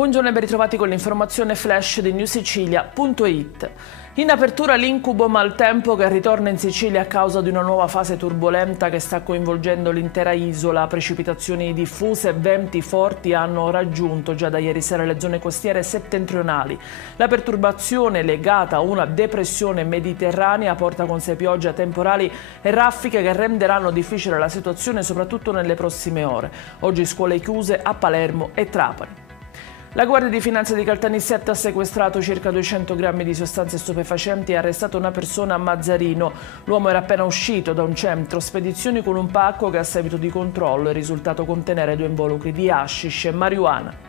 Buongiorno e ben ritrovati con l'informazione flash di newsicilia.it. In apertura l'incubo maltempo che ritorna in Sicilia a causa di una nuova fase turbolenta che sta coinvolgendo l'intera isola. Precipitazioni diffuse e venti forti hanno raggiunto già da ieri sera le zone costiere settentrionali. La perturbazione legata a una depressione mediterranea porta con sé piogge temporali e raffiche che renderanno difficile la situazione soprattutto nelle prossime ore. Oggi scuole chiuse a Palermo e Trapani. La Guardia di Finanza di Caltanissetta ha sequestrato circa 200 grammi di sostanze stupefacenti e ha arrestato una persona a Mazzarino. L'uomo era appena uscito da un centro spedizioni con un pacco che a seguito di controllo è risultato contenere 2 involucri di hashish e marijuana.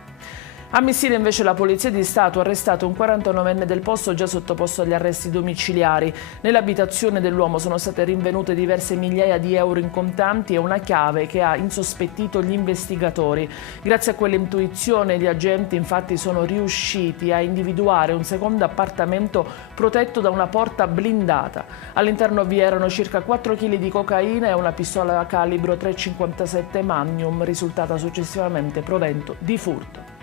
A Messina invece la Polizia di Stato ha arrestato un 49enne del posto già sottoposto agli arresti domiciliari. Nell'abitazione dell'uomo sono state rinvenute diverse migliaia di euro in contanti e una chiave che ha insospettito gli investigatori. Grazie a quell'intuizione gli agenti infatti sono riusciti a individuare un secondo appartamento protetto da una porta blindata. All'interno vi erano circa 4 kg di cocaina e una pistola calibro .357 Magnum risultata successivamente provento di furto.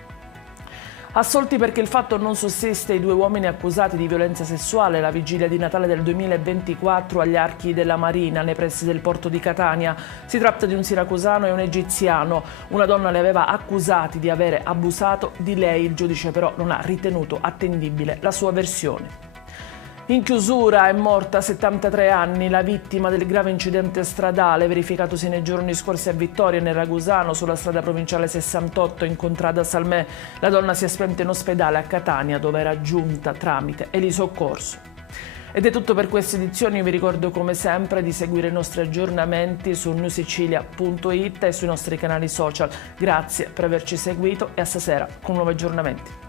Assolti perché il fatto non sussiste i 2 uomini accusati di violenza sessuale la vigilia di Natale del 2024 agli archi della Marina, nei pressi del porto di Catania. Si tratta di un siracusano e un egiziano. Una donna li aveva accusati di avere abusato di lei, il giudice però non ha ritenuto attendibile la sua versione. In chiusura è morta a 73 anni la vittima del grave incidente stradale verificatosi nei giorni scorsi a Vittoria, nel Ragusano, sulla strada provinciale 68 in contrada Salmè. La donna si è spenta in ospedale a Catania, dove era giunta tramite elisoccorso. Ed è tutto per questa edizione. Io vi ricordo come sempre di seguire i nostri aggiornamenti su newsicilia.it e sui nostri canali social. Grazie per averci seguito e a stasera con nuovi aggiornamenti.